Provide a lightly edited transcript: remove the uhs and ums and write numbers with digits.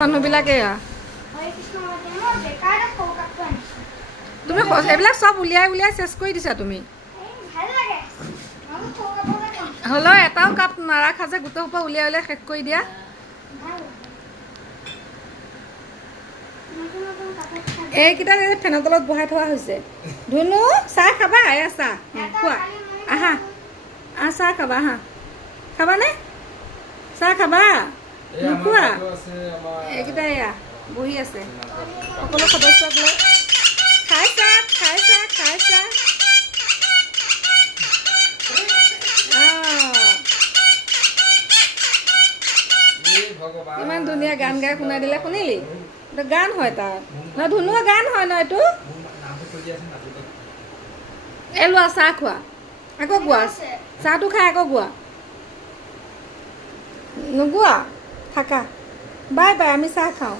মানুহবিলাকে তুমি এইবিলাক চব উলিয়াই উলিয়াই চেছ কৰি দিছা তুমি হ'লেও এটাও কাপ নাৰাখা যে গোটেই সোপা উলিয়াই উলিয়াই শেষ কৰি দিয়া এইকেইটা ফেনৰ তলত বহাই থোৱা হৈছে ধুনু চাহ খাবা এয়া চাহ খোৱা আহা চাহ খাবা আহা খাবানে চাহ খাবা নোখোৱা এইকেইটা এয়া বহি আছে সকলো সদস্যক লৈ খাইছা খাইছা খাইছা ইমান ধুনীয়া গান গাই শুনাই দিলে শুনিলি গান হয় তাৰ ন ধুনুৱা গান হয় ন এইটো এই লোৱা চাহ খোৱা আকৌ গোৱা চাহটো খাই আকৌ গোৱা নোগোৱা থাকা বাই বাই আমি চাহ খাওঁ